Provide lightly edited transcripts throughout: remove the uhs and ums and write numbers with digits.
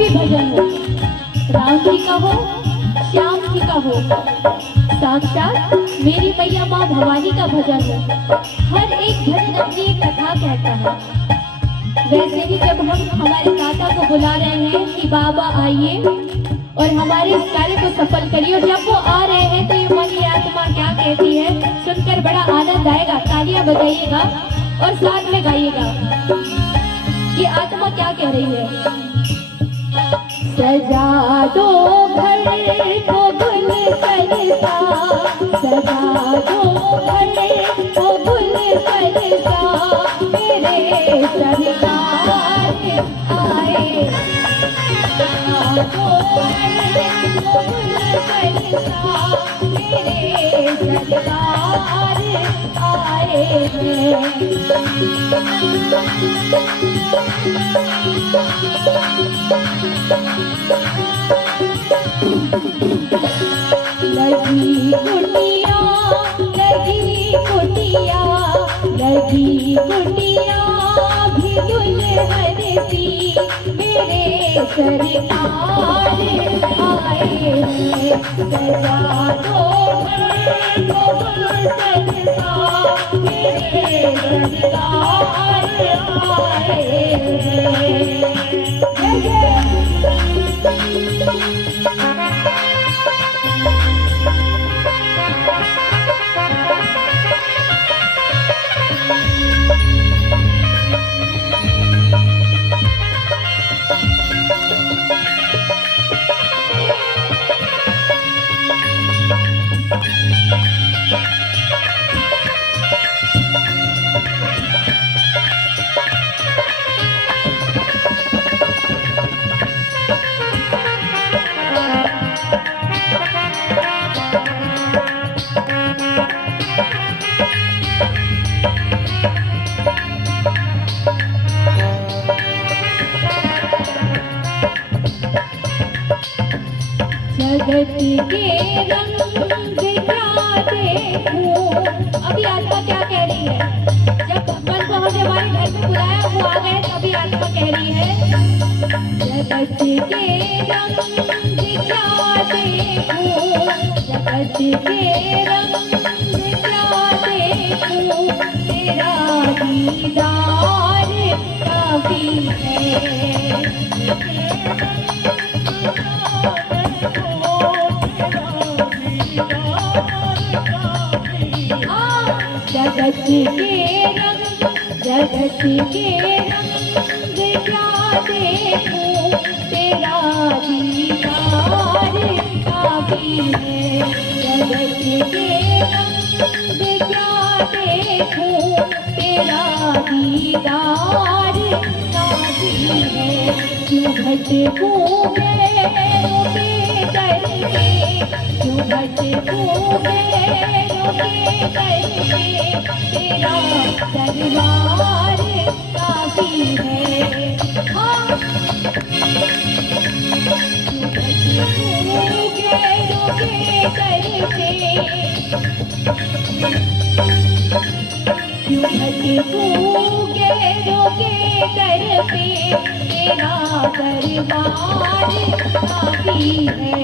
भी भजन हो, राम जी का हो, श्याम जी का हो, साक्षात मेरी मैया माँ भवानी का भजन हो, हर एक भजन अपनी एक कथा कहता है। वैसे ही जब हम हमारे दाता को बुला रहे हैं कि बाबा आइए और हमारे इस कार्य को सफल करिए, और जब वो आ रहे हैं तो ये मन की आत्मा क्या कहती है सुनकर बड़ा आनंद आएगा। तालियां बजाइएगा और साथ में गाइएगा। ये आत्मा क्या कह रही है? सजा दो घर को गुलशन सा, सजा दो घर को गुलशन सा, मेरे सरकार आए। सजा दो घर को गुलशन सा, मेरे सरकार आए हैं। लगी कुटिया, लगी कुटिया, लगी कुटिया भी दुल्हन सी, मेरे सरकार आए हैं। सजा दो घर को गुलशन सा, मेरे सरकार आए हैं। जगत के रंग क्या देखूं। अभी आत्मा क्या कह रही है? जब भगवान को हमने हमारे घर में बुलाया, वो आ गए, तभी आत्मा कह रही है जगत के रंग क्या देखूं, जगत के रंग क्या देखूं, तेरा दीदार काफी है। जगत के रंग, जगत के रंग क्या देखूं, तेरा दीदार काफी है। जगत के रंग क्या देखूं, तेरा दीदार काफी है। क्यों भटकूं गैरों के दर पे, क्यों भटकूं गैरों के दर पे, तेरा दरबार काफी है। हाँ, क्यों भटकूं गैरों के दर पे, क्यों भटकूं गैरों के दर पे, तेरा दरबार काफी है।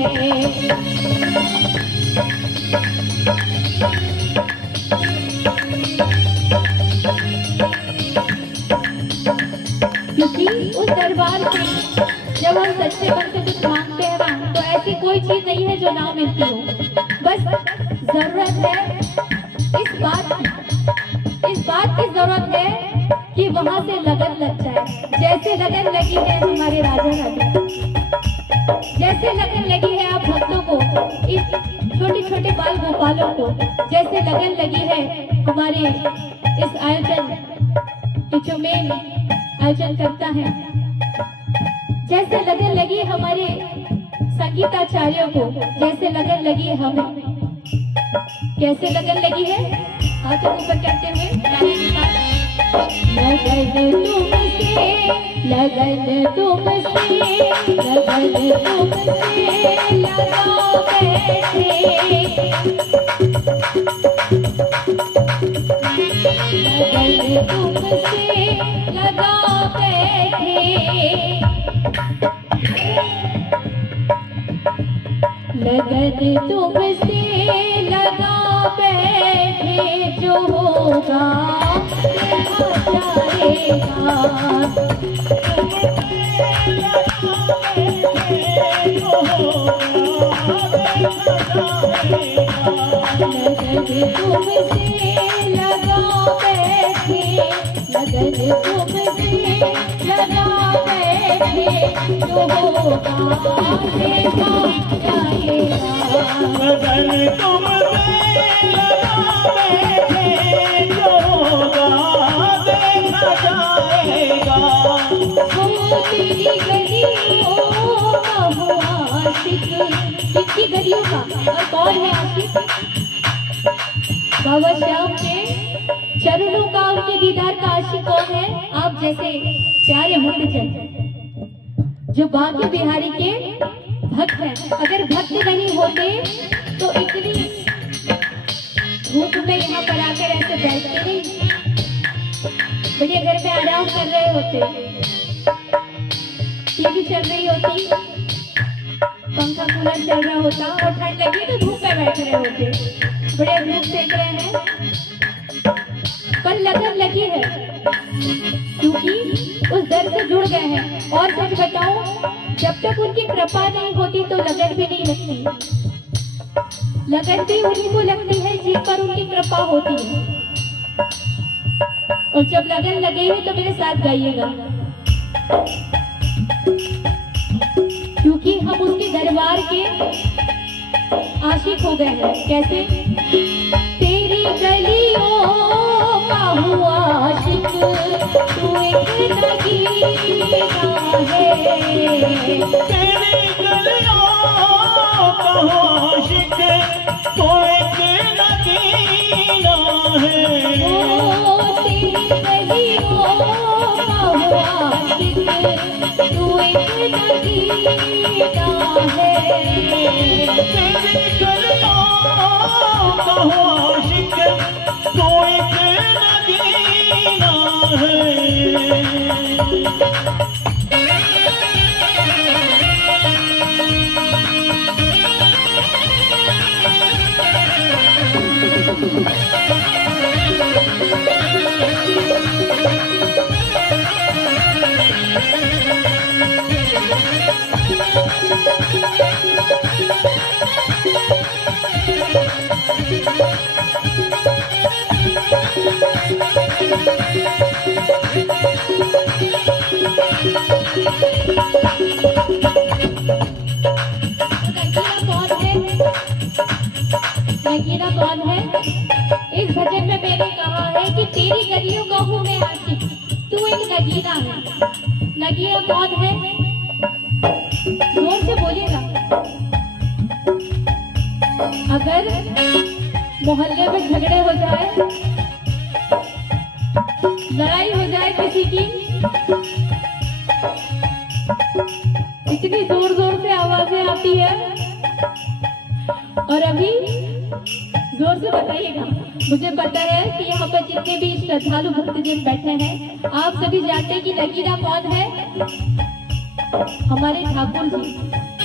क्योंकि उस दरबार से जब हम सच्चे मन से कुछ मांगते हैं ना, तो ऐसी कोई चीज नहीं है जो ना मिलती हो। बस जरूरत है इस बात की जरूरत है कि वहां से लगन लग जाए। जैसे लगन लगी है हमारे राजा रानी, जैसे लगन लगी है आप भक्तों को, इस छोटे छोटे बाल गोपालों को, जैसे लगन लगी है हमारे इस आयोजन की जो मेन आयोजन करता है, जैसे लगन लगी हमारे संगीताचार्यों को, जैसे लगन लगी है हमें। कैसे लगन लगी है? हाथों ऊपर करते हुए लगन तुमसे, लगन तुमसे, लगन तुमसे लगा बैठे, लगन तुमसे लगा बैठे। लगन तुमसे लगा बैठे जो होगा देखा जाएगा। लगन तुमसे लगा बैठे, लगन तुमसे लगा बैठे जो होगा देखा जाएगा। लगन तुमसे लगा बैठे जो होगा देखा जाएगा। वो तेरी गलियों का हो आशिक, किसकी गलियों का और कौन है आशिक? बाबा श्याम के चरणों का, उनके दीदार का आशिक कौन है? आप जैसे प्यारे भक्तजन जो बांके बिहारी के भक्त हैं। अगर भक्त नहीं होते तो इतनी धूप में यहाँ पर आकर ऐसे बैठते नहीं, बढ़िया घर में आराम कर रहे होते, टीवी चल रही होती, पंखा कूलर चल रहा होता और ठंड लगी तो धूप में बैठ रहे होते, बढ़िया धूप सेक रहे हैं। पर लगन लगी है क्योंकि उस दर से जुड़ गए हैं। और सच बताऊं, जब तक उनकी कृपा नहीं होती तो लगन भी नहीं लगती। लगन भी उन्हीं को लगती है जिन पर उनकी कृपा होती है। और जब लगन लगेगी तो मेरे साथ गाइएगा, क्योंकि हम उसके दरबार के आशिक हो गए हैं। कैसे? तेरी गलियों का हुआ आशिक, तू एक नगीना है। तेरी गलियों का आशिक तो एक नगीना है। ओ तेरी गलियों का हुआ आशिक, तू एक नगीना है। तेरी गलियों का आशिक तो एक नगीना है। नगीना कौन है? इस भजन में मैंने कहा है कि तेरी गलियों का हूँ मैं आशिक, तू एक नगीना है। नगीना कौन है? जोर से बोलिएगा। अगर मोहल्ले में झगड़े हो जाए, लड़ाई हो जाए किसी की, इतनी जोर जोर से आवाजें आती है। और अभी जोर से बताइएगा, मुझे पता है कि यहाँ पर जितने भी श्रद्धालु भक्तजन बैठे हैं, आप सभी जानते हैं कि नगीना कौन है? हमारे ठाकुर जी,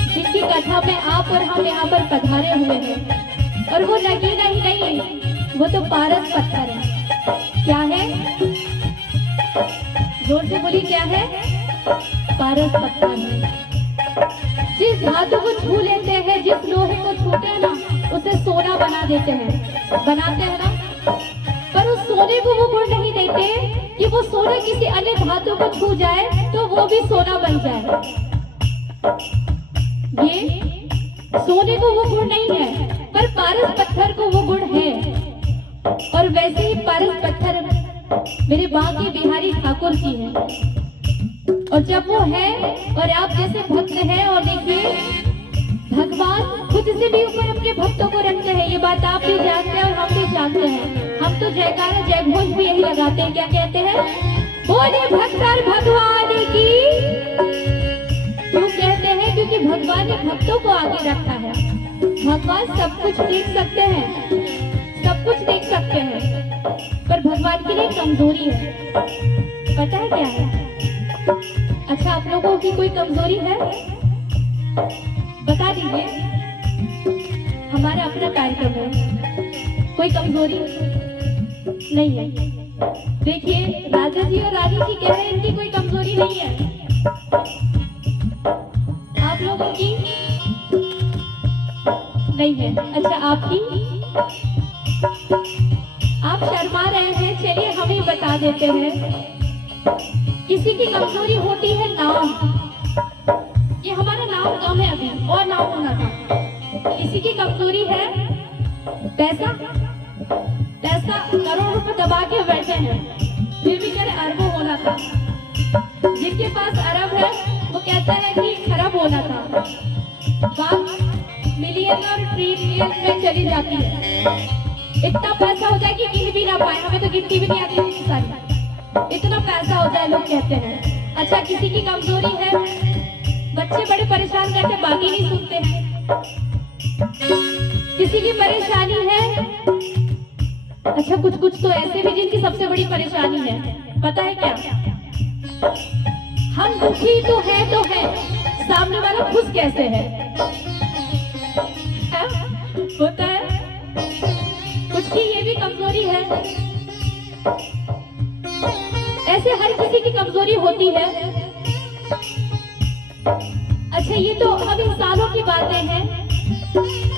जिनकी कथा में आप और हम यहाँ पर पधारे हुए हैं। और वो नगीना ही नहीं, वो तो पारस पत्थर है। क्या है? जोर से बोली, क्या है? पारस पत्थर है। जिस धातु को छू लेते हैं, जिस लोहे को छूते हैं ना, उसे सोना बना देते हैं, बनाते हैं ना। पर उस सोने को वो गुण नहीं देते कि वो सोना किसी अन्य धातु को छू जाए तो वो भी सोना बन जाए। ये सोने को वो गुण नहीं है, पर पारस पत्थर को वो गुण है। और वैसे ही पारस पत्थर मेरे बांके बिहारी ठाकुर जी हैं। और जब वो है और आप जैसे भक्त हैं, और देखिए भगवान खुद से भी ऊपर अपने भक्तों को रखते हैं, ये बात आप भी जानते हैं और हम भी जानते हैं। हम तो जयकारा जय घोष भी यही लगाते हैं। क्या कहते हैं? बोले भक्तर भगवान की। क्यों कहते हैं? क्योंकि भगवान ने भक्तों को आगे रखा है। भगवान सब कुछ देख सकते हैं, सब कुछ देख सकते हैं, पर भगवान की एक कमजोरी है। पता है क्या है? अच्छा, आप लोगों की कोई कमजोरी है? बता दीजिए। हमारा अपना कार्यक्रम है, कोई कमजोरी नहीं है। देखिए राजा जी और रानी जी कह रहे हैं इनकी कोई कमजोरी नहीं है, आप लोगों की नहीं है। अच्छा आपकी, आप शर्मा रहे हैं, चलिए हम ही बता देते हैं। किसी की कमजोरी होती है नाम, ये हमारा नाम कम है अभी और नाम होना था। किसी की कमजोरी है पैसा, पैसा करोड़ रुपए दबा के बैठे हैं फिर भी करे अरबों होना था। जिनके पास अरब है वो कहता है कि खराब होना था, बात मिलियन और ट्रिलियन में चली जाती है। इतना पैसा हो जाए कि गिन भी ना पाए, हमें तो गिनती भी नहीं आती सारी, इतना पैसा हो जाए लोग कहते हैं। अच्छा किसी की कमजोरी है बच्चे बड़े परेशान करते बाकी नहीं सुनते हैं। किसी की परेशानी है, अच्छा कुछ तो ऐसे भी जिनकी सबसे बड़ी परेशानी है पता है क्या, हम दुखी तो है सामने वाला खुश कैसे है, होता है कुछ की ये भी कमजोरी है। ऐसे हर किसी की कमजोरी होती है। अच्छा ये तो अब इंसानों की बातें हैं,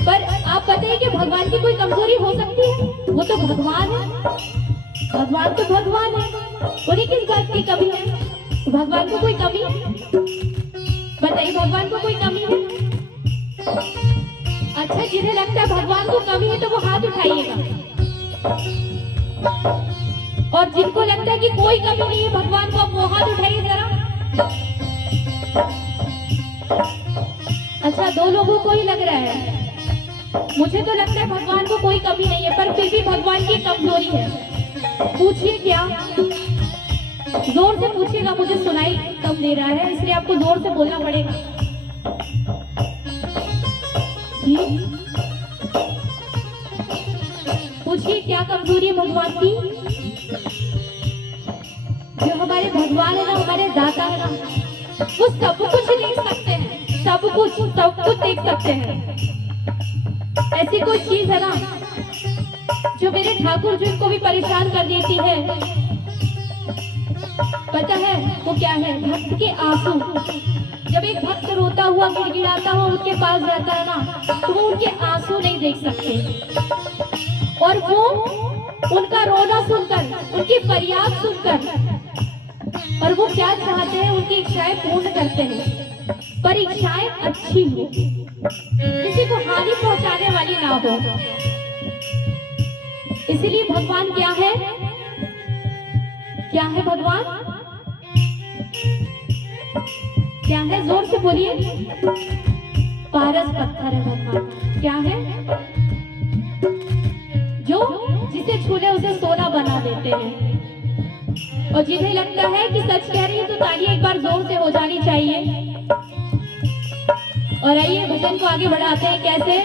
पर आप बताइए कि भगवान की कोई कमजोरी हो सकती है? वो तो भगवान है, भगवान तो भगवान है, उन्हें किस बात की कमी है? भगवान को कोई कमी है? बताइए भगवान को कोई कमी है? अच्छा जिन्हें लगता है भगवान को कमी है तो वो हाथ उठाइएगा, और जिनको लगता है कि कोई कमी नहीं है भगवान को, आप वो हाथ उठाइए जरा। अच्छा दो लोगों को ही लग रहा है, मुझे तो लगता है भगवान को कोई कमी नहीं है, पर फिर भी भगवान की कमजोरी है। पूछिए क्या, जोर से पूछिएगा, मुझे सुनाई कम दे रहा है इसलिए आपको जोर से बोलना पड़ेगा। जी पूछिए क्या कमजोरी है भगवान की? जो हमारे भगवान है ना, हमारे दाता है ना, वो सब कुछ देख सकते हैं, सब कुछ देख सकते हैं। ऐसी कोई चीज है ना जो मेरे ठाकुर जी को भी परेशान कर देती है, पता है वो क्या है? भक्त के आंसू। जब एक भक्त रोता हुआ गिड़गिड़ाता हुआ उनके पास जाता है ना, तो वो उनके आंसू नहीं देख सकते, और वो उनका रोना सुनकर, उनकी फरियाद सुनकर, और वो क्या चाहते हैं उनकी इच्छाएं पूर्ण करते हैं, पर इच्छाएं अच्छी हो, किसी को हानि पहुंचाने वाली ना हो। इसलिए भगवान क्या है? क्या है भगवान? क्या है? जोर से बोलिए। पारस पत्थर है भगवान। क्या है? जो जिसे छूले उसे सोना बना देते हैं। और जिन्हें लगता है कि सच कह रही है तो ताली एक बार जोर से हो जानी चाहिए। और आइए भजन को आगे बढ़ाते हैं। कैसे?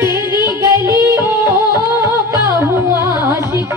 तेरी गलियों का हुआ आशिक